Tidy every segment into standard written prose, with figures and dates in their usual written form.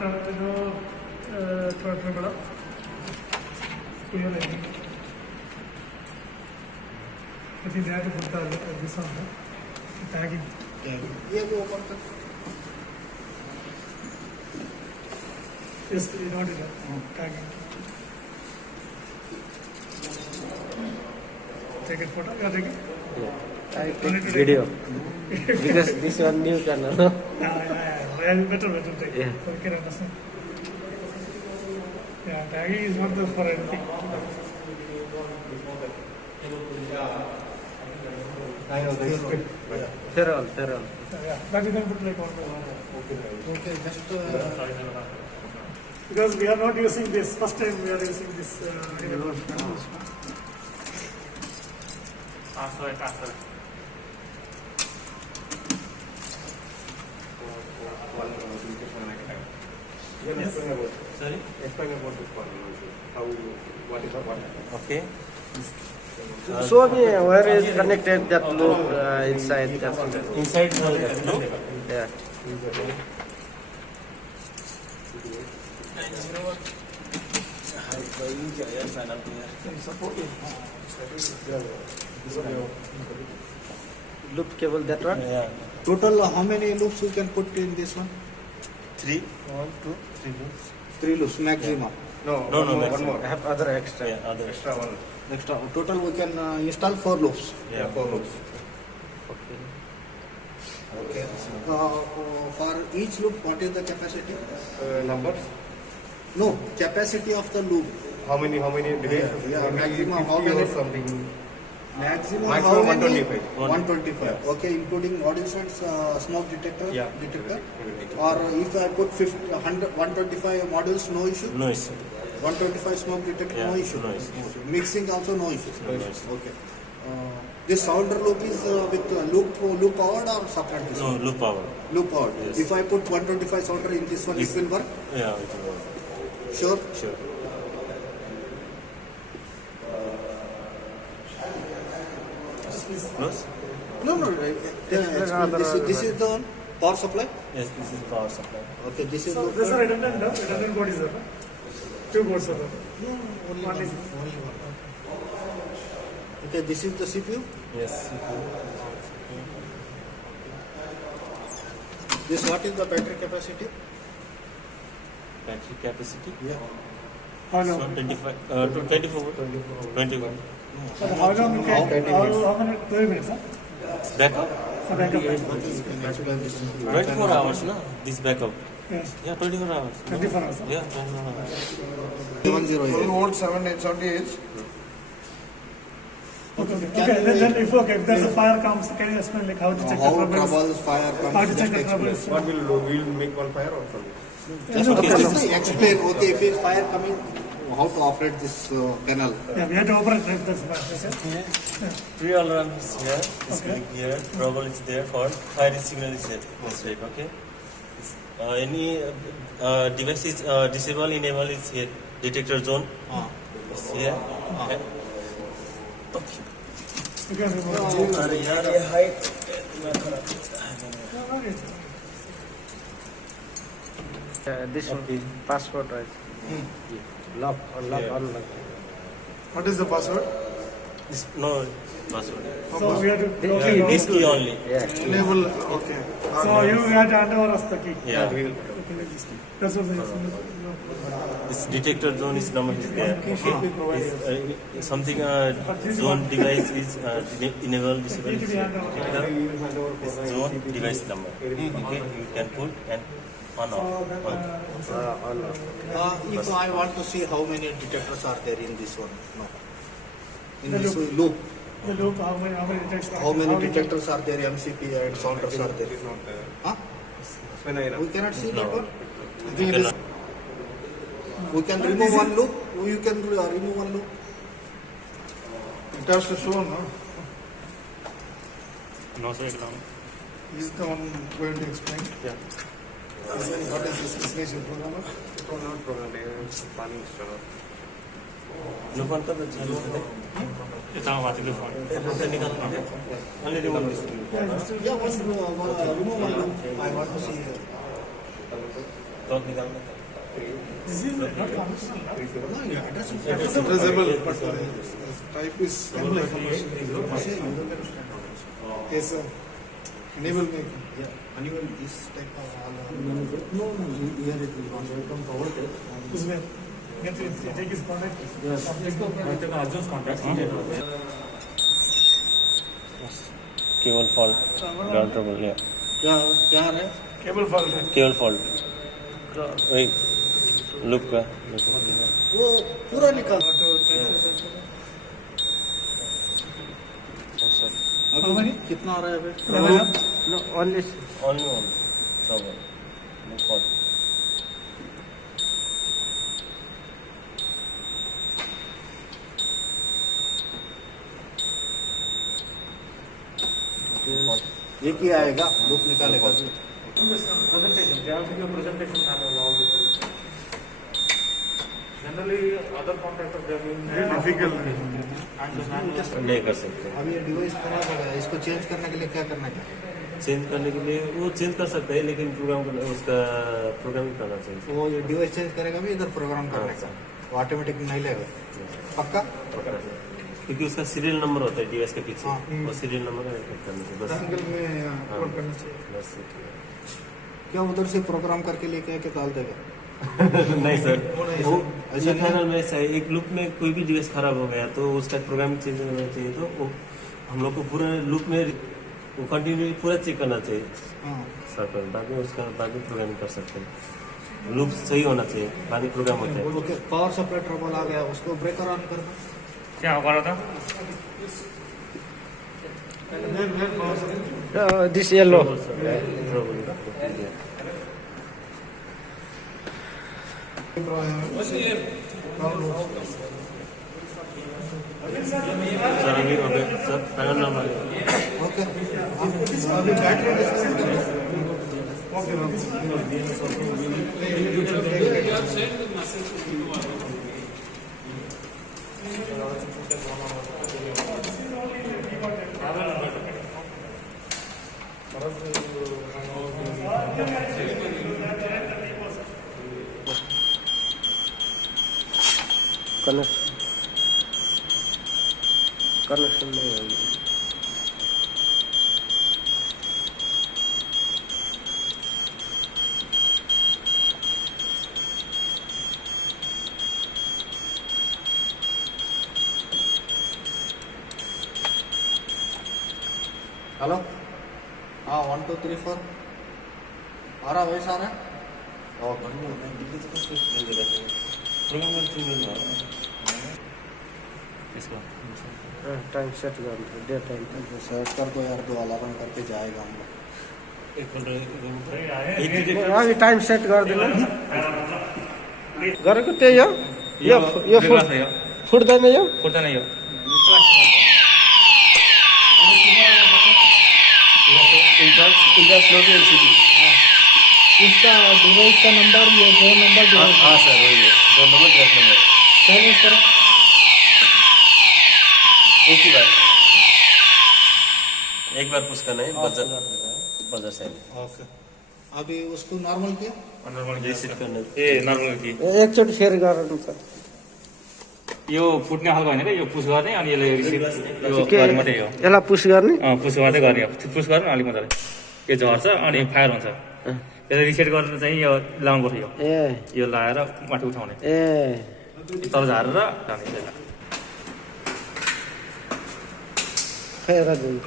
बड़ा clear है I think they have to put this on the tagging. ये भी ओपन कर Yes, you don't do that. Tagging. Take it photo. Yeah, take it. Yeah. I take video because this one new channel. No? Yeah. Better take. Yeah. So we can understand. Yeah, tagging is not the for anything. I know this. They're all. Yeah, but you can put like one by one. Okay, just Because we are not using this. First time we are using this. Sorry? Explain about this one. How, what is the what? Okay. Show me where is connected that loop inside that. Inside the loop? Yeah. Loop cable that one? Yeah. total how many loops you can put in this one? 3. 1, 2, 3 loops. 3 loops maximum. No, No, no, one maximum. more. I have other extra. Yeah, other. Extra one. Next total we can install 4 loops. Yeah, 4 loops. Okay. For each loop, what is the capacity? Numbers? No, capacity of the loop. How many devices? Yeah, Maybe maximum 50 how many? or something. Maximum Maximum how many? 125. 125. Yes. Okay, including modules and smoke detector. Yeah. Detector. Or if I put 125 modules, no issue. No issue. 125 smoke detector, Yeah, no issue. no issue. Mixing also no issue. No issue. Okay. This sounder loop is with loop powered or separate this No, one? loop power. Loop powered. Yes. If I put 125 sounder in this one, Yes. it will work? Yeah, it will work. Sure? Sure. Close? No. This is the power supply? Yes, this is power supply. Okay, this is So loop this is a powered. redundant board is there. Two boards are there. No, only One one. is- Only one. Okay, this is the CPU. Yes. This what is the battery capacity? Battery capacity? Yeah. How So long? 24. 21. So how long you can? How many? 12 minutes, huh? Backup? So backup. You can explain this. 24 hours, no? This backup. Yes. Yeah, 24 hours. 24 hours. Huh? Yeah, 24 hours. 708. 12 volt, 770H. Then if there's a fire comes, can you explain like how to check the How troubles? troubles, fire comes, How to check just the explain. troubles? What will do? We'll make one fire or something? Just explain, okay, if it's fire coming, how to operate this panel. Yeah, we have to operate like this. Yes. Pre alarm is here, is Okay. here, trouble is there, for fire signal is there. That's right, okay? Any device is disable, enable is here. Detector zone is here. Okay. You can remove. This one, passport, right? Lock, unlock, Yeah. unlock. What is the password? This, no password. So we have to. Yeah, this key only. Yeah. Enable, okay. So you have to hand over us the key. Yeah. We'll Okay, like this. That's what they This detector zone is number is there. Okay. Is, something zone device is enable disable. Is here. Detector is zone device number. Okay, you can put and on off. On. If I want to see how many detectors are there in this one, no. In The this loop. loop, The loop, how many detectors? how many detectors are there, MCP and sounders are there? Huh? We cannot see that one. I think it is. We can remove one loop. You can remove one loop. It has to show, no? No, sir, no. Is the one going to explain? Yeah. What is this installation programmer? Not program, it's planning installer. No one का चालू है इतना बात है phone phone निकालना only remove this Yeah, remove one loop. I want to see. Plug निकालना था. This is not functional. No, your address is Addressable, but type is unlike Say European standards. Yes, sir. Enable me. Yeah, and even this type of all. No, here it will not welcome to our Usman, get it. Take his contact. Yes. Cable fault. Ground trouble. Yeah. क्या है? Cable fault है. Cable fault. वही loop का. वो पूरा निकाल. How many? कितना आ रहा है अभी? No, only Only one trouble. No fault. एक ही आएगा, लूप निकालेगा. Presentation. They have to give a presentation panel all this. Generally, other contractors they will Difficult. नहीं कर सकते. अभी ये डिवाइस खराब हो गया, इसको चेंज करने के लिए क्या करना है? चेंज करने के लिए वो चेंज कर सकते हैं लेकिन उसका प्रोग्रामिंग करना चाहिए. तो वो ये डिवाइस चेंज करेगा भी इधर प्रोग्राम करने का, वो ऑटोमेटिक नहीं लेगा. पक्का? क्योंकि उसका सीरियल नंबर होता है डिवाइस के पीछे. हाँ. वो सीरियल नंबर करने से बस. Angle में हाँ. work करना चाहिए. बस. क्या उधर से प्रोग्राम करके लेके आके डाल देगा? नहीं सर, वो ऐसा नहीं है? फाइनल में ऐसा है, एक लूप में कोई भी डिवाइस खराब हो गया तो उसका प्रोग्राम चेंज होना चाहिए. तो वो हम लोग को पूरा लूप में वो कंटिन्यू पूरा चेक करना चाहिए हाँ. सर्कल. बाद में उसका बाद में प्रोग्रामिंग कर सकते हैं. लूप सही होना चाहिए, बाद में प्रोग्राम होता है. ओके, पावर सप्लाई ट्रबल आ गया, उसको ब्रेकर ऑन कर दो. क्या होगा था? this yellow. सर अभी okay sir panel number okay, अभी बैटरी डिस्कनेक्ट कर दो. कनेक्शन नहीं होगी. हेलो, हाँ 1 2 3 4 आ रहा, वैसा आ रहा है. टाइम सेट गर्नु डे टाइम. सेट कर दो यार, 2 अलार्म करके जाएगा हम लोग. अभी टाइम सेट गरिदिनु गरेको त्यही हो. यो फुट्दैन यो. फुट्दैन यो. इसका डिवाइस का नंबर, ये 2 नंबर हाँ सर वही है, 2 नंबर 10 नंबर चेंज करो. एक बार पुश करना है बजर से. ओके, अभी उसको नॉर्मल किया. रिसेट करना है. ए नर्मल की एकचोटि फेरि गर्नु त. यो फुट्ने खालको होइन क्या, यो पुस गर्ने अनि यसले रिसिभ यो के गर्ने मात्रै हो. यसलाई पुस गर्ने. पुस मात्रै गर्ने हो. पुस गर्नु अलिक मजाले यो झर्छ अनि फायर हुन्छ. यसलाई रिसेट गरेर चाहिँ यो लाउनु पर्छ. यो लाएर माथि उठाउने, तल झारेर जाने. फेर दिनु.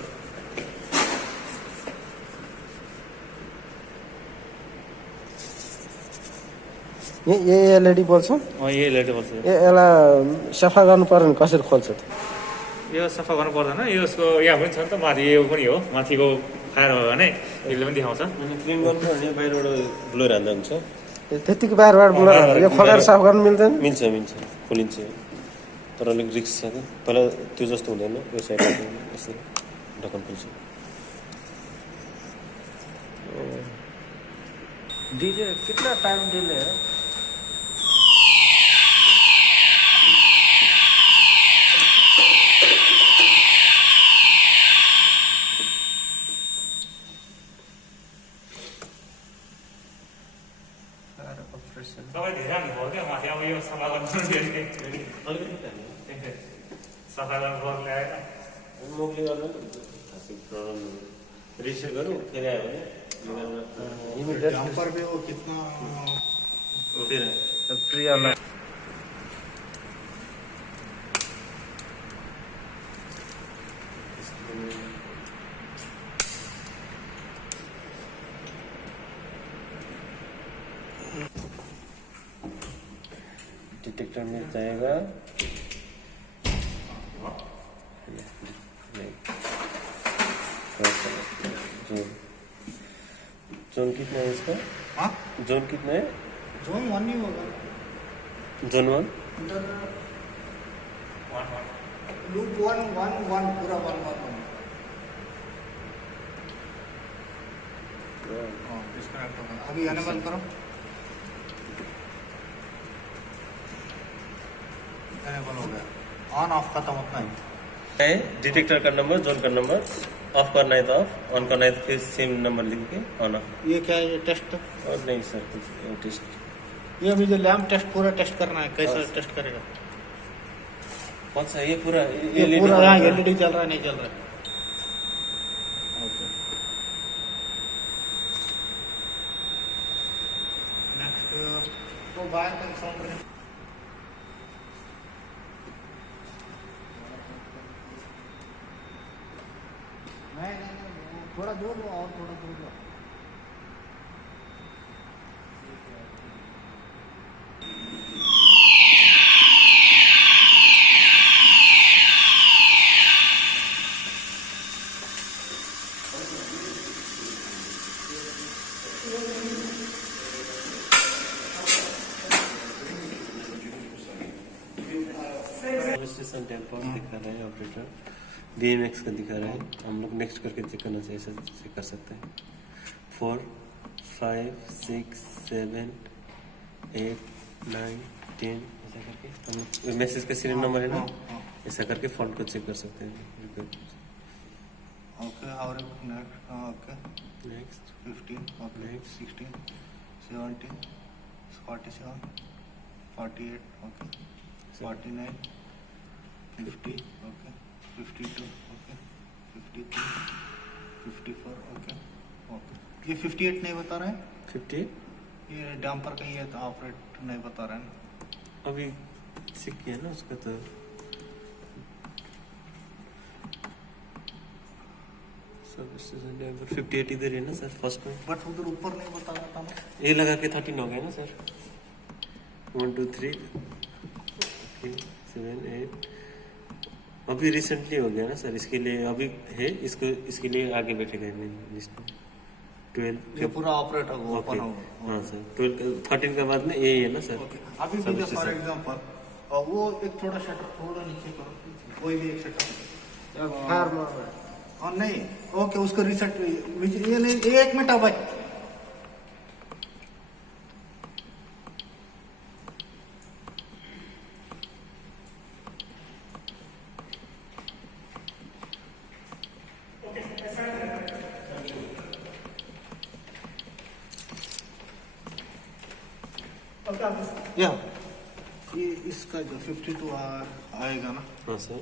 ये एलइडी बोल्छ. यही लेटेबल छ. यसलाई सफा गर्नु पर्यो भने कसरी खोल्छ त? यो सफा गर्नु पर्दैन. यसको यहाँ पनि छ नि त, माथि यो पनि हो. माथिको फायर भयो भने यसले पनि देखाउँछ. अनि क्लिन गर्नु भने बाहिरबाट ब्लोर हान्दा हुन्छ. त्यतिको बाहिरबाट यो खोलेर साफ गर्नु मिल्दैन. मिल्छ खोलिन्छ, तर अलिक रिक्स छ. पहिला त्यो जस्तो हुँदैन. यो साइड यसो ढक्कन खोल्छ. डिले कितना टाइम डिले है? सफा गरेर ल्याएर मोक्ली गर्नु प्रब्लम रिसेट गरौँ फेरि आयो भने जम्पर भी वो कितना फेरि प्रिया मा डिटेक्टर में जाएगा जोन जोन कितना है इसका? हाँ जोन कितना है? जोन 1 ही होगा जोन 1 लूप 1 1 1 पूरा 1 1 डिस्कनेक्ट होगा अभी एनेबल करो एनेबल हो गया ऑन ऑफ खत्म उतना ही है डिटेक्टर का नंबर जोन का नंबर ऑफ करना है तो ऑफ ऑन करना है तो फिर सेम नंबर लिख के ऑन ऑफ ये क्या है ये टेस्ट और नहीं सर कुछ टेस्ट ये अभी जो लैम्प टेस्ट पूरा टेस्ट करना है कैसे टेस्ट करेगा कौन सा ये पूरा ये पूरा यहाँ एलईडी चल रहा है नहीं चल रहा है ओके नेक्स्ट तो बाहर का साउंड नहीं थोड़ा दूर लो और थोड़ा दूर लो स्टेशन टेम्पो दिखा रहा है ऑपरेटर BMX का दिखा रहा है हम लोग नेक्स्ट करके चेक करना चाहिए ऐसे कर सकते हैं 4 5 6 7 8 9 10 ऐसा करके हम लोग मैसेज का सीरियल नंबर है ना ऐसा करके फॉल्ट को चेक कर सकते हैं ओके और next okay next 15 okay 16 17 47 48 okay 49 50 okay 52 okay 53 54 okay okay ये 58 नहीं बता रहे हैं 50 ये डंपर का ये तो ऑपरेट नहीं बता रहे हैं अभी सीख किया ना उसका तो सब स्टेशन टेम्पो 58 इधर है ना सर फर्स्ट में बट उधर ऊपर नहीं बता रहा था ना ये लगा के 13 हो गया ना सर 1 2 3 7 8 अभी रिसेंटली हो गया ना सर इसके लिए अभी है इसको इसके लिए आगे बैठेगा मेन लिस्ट में 12 ये पूरा ऑपरेट होगा ओके ओपन होगा हाँ सर 12 13 के बाद में यही है ना सर अभी सब भी फॉर स्टेशन। एग्जांपल वो एक थोड़ा शटर थोड़ा नीचे करो कोई भी एक शटर फार्म और नहीं ओके उसको रिसेट ये नहीं एक मिनट भाई या ये इसका जो 52 आएगा ना हाँ सर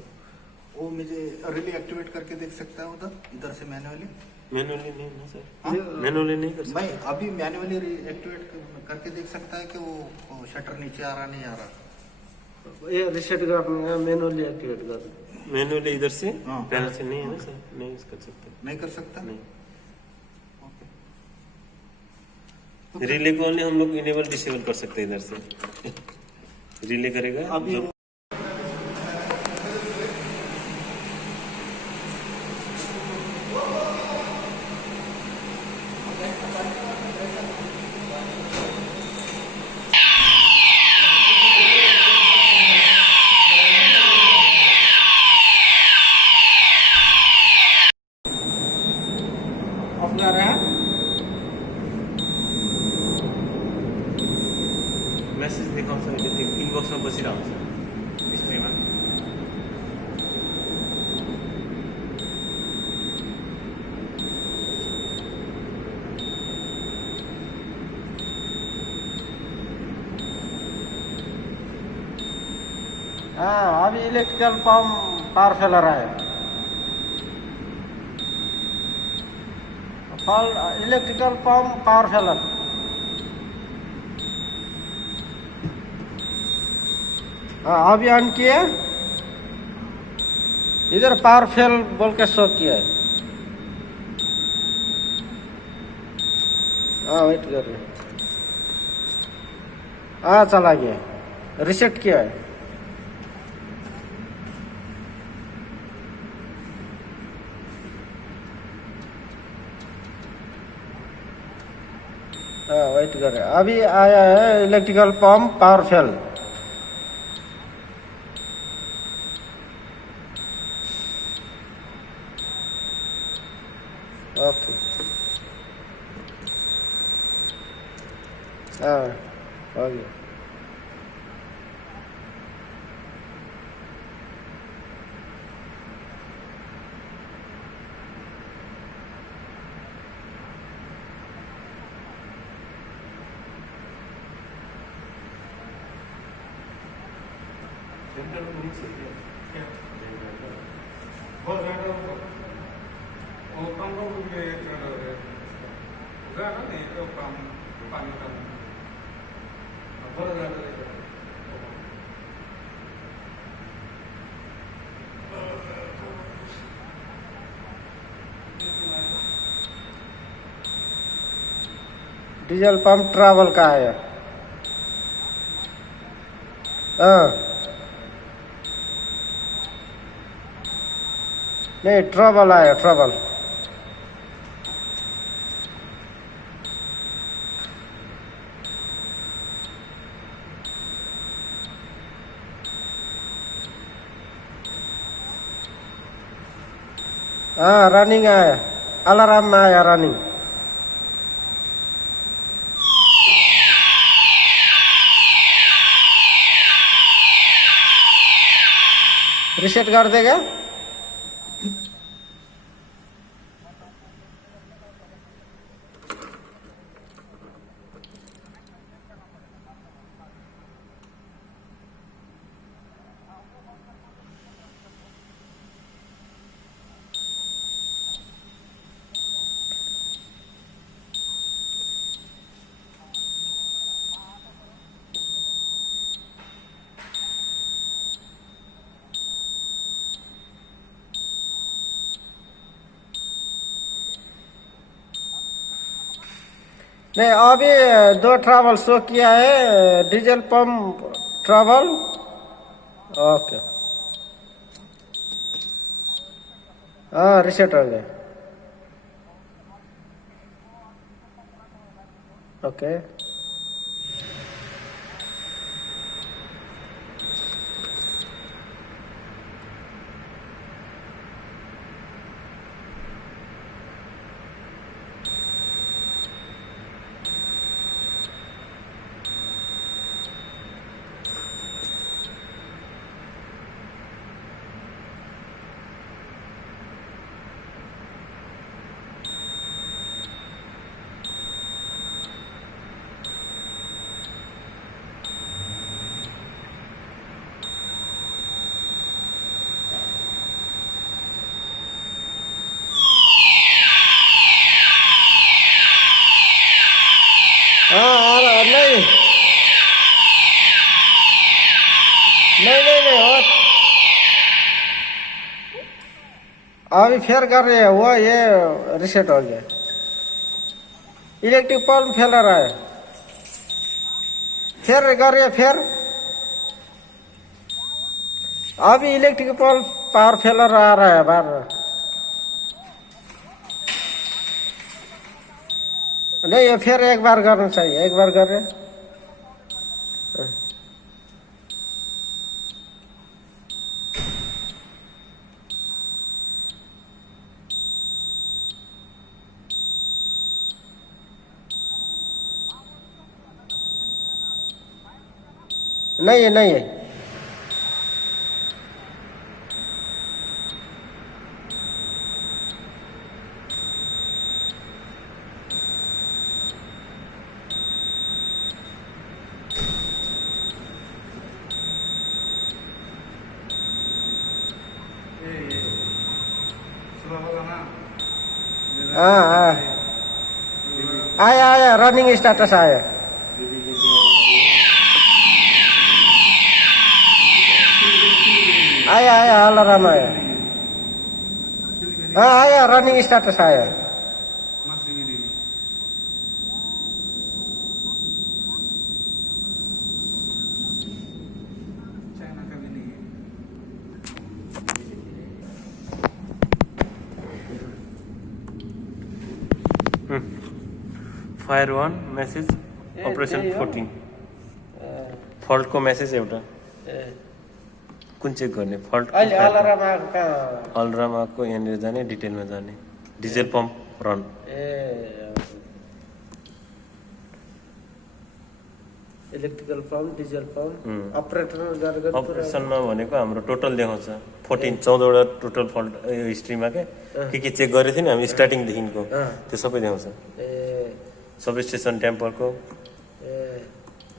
वो मुझे रिले एक्टिवेट करके देख सकता है उधर इधर से मैन्युअली मैनुअली नहीं ना सर हाँ? मैनुअली नहीं कर सकते भाई अभी मैन्युअली एक्टिवेट करके देख सकता है कि वो शटर नीचे आ रहा नहीं आ रहा ये रिसेट करना मैनुअली एक्टिवेट कर मैनुअली इधर से हाँ। पैनल से नहीं है ना सर नहीं कर सकते नहीं कर सकता नहीं ओके रिले को only हम लोग इनेबल डिसेबल कर सकते हैं इधर से रिले करेगा अभी जो ऑफ जा रहा है मेसेज देखाउँछ इनबक्समा बसिरहेको छ हाँ अभी इलेक्ट्रिकल पंप पावर फेलर है। Electrical pump power failure. हाँ अभी ऑन किए, इधर पावर फेल बोल के शो किया है। हाँ वेट कर रहे, हाँ चला गया, रिसेट किया है। हाँ वेट कर रहे, अभी आया है electrical pump power fail. Okay हाँ हो गया। डीजल पंप ट्रैवल का है। हाँ नहीं ट्रैवल आया, ट्रैवल। हाँ रनिंग आया, अलार्म में आया रनिंग। रिसेट कर देगा। नहीं अभी 2 ट्रैवल शो किया है, डीजल पंप ट्रैवल। ओके हाँ रिसेट हो गया। ओके नहीं नहीं नहीं नहीं और अभी फेर कर रहे हैं वो, ये रिसेट हो गया। इलेक्ट्रिक पंप फेल रहा है, फेर कर रहे हैं फेर। अभी इलेक्ट्रिक पंप पावर फेलर आ रहा है बार। नहीं ये फिर एक बार करना चाहिए, एक बार कर रहे। नहीं है नहीं है। हाँ हाँ आया रनिंग स्टेटस आया अलार्म आया हाँ आया रनिंग स्टेटस आया फायर 1 मेसेज अपरेसन 14 फल्टको मेसेज एउटा कुन चेक गर्ने फल्ट अहिले अलार्म आएको कहाँ अलार्म आएको यहाँनिर जाने डिटेलमा जाने diesel pump run electrical pump diesel pump operator अपरेसनमा भनेको हाम्रो टोटल देखाउँछ 14 टोटल फल्ट हिस्ट्रीमा के चेक गरेको थियो नि हामी स्टार्टिङदेखिको त्यो सबै देखाउँछ सब स्टेसन टेम्परको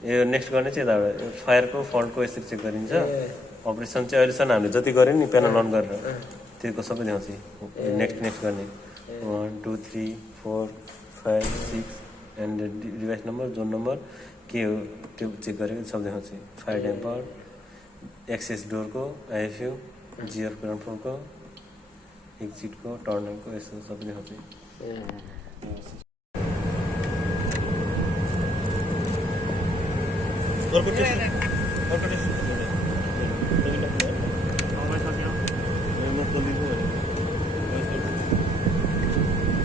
यो नेक्स्ट गर्ने चाहिँ यताबाट फायरको फल्टको यसरी चेक गरिन्छ अपरेसन चाहिँ अहिलेसम्म हामीले जति गऱ्यो नि प्यानल अन गरेर त्यसको सबै देखाउँछ नेक्स्ट गर्ने 1 2 3 4 5 6 and device number zone number के हो त्यो चेक गरेको सब देखाउँछ फायर टेम्पर एक्सेस डोरको आइएफयू जिएफ ग्राउन्ड फ्लोरको एक्जिटको टर्नरको यस्तो सबै देखाउँछ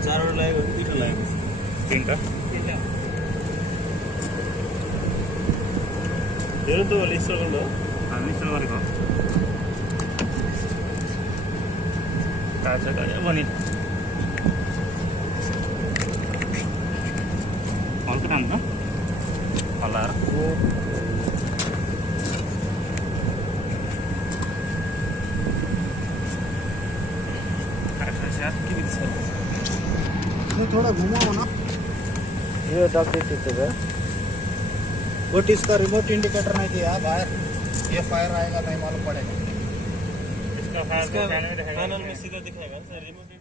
चारवटा लाग्यो दुईवटा लाग्यो तिनवटा हेर्नु त अहिले इन्स्टल गर्नु हो हामी इन्स्टल गरेको कान्छ भने हल्को राम्रो हल्लाएर थोड़ा घुमाओ ना यो डब्ल्यू टिपेको बट इसका रिमोट इंडिकेटर नहीं दिया बाहर ये फायर आएगा नहीं मालूम पड़ेगा इसका पैनल में सीधा दिखाएगा रिमोट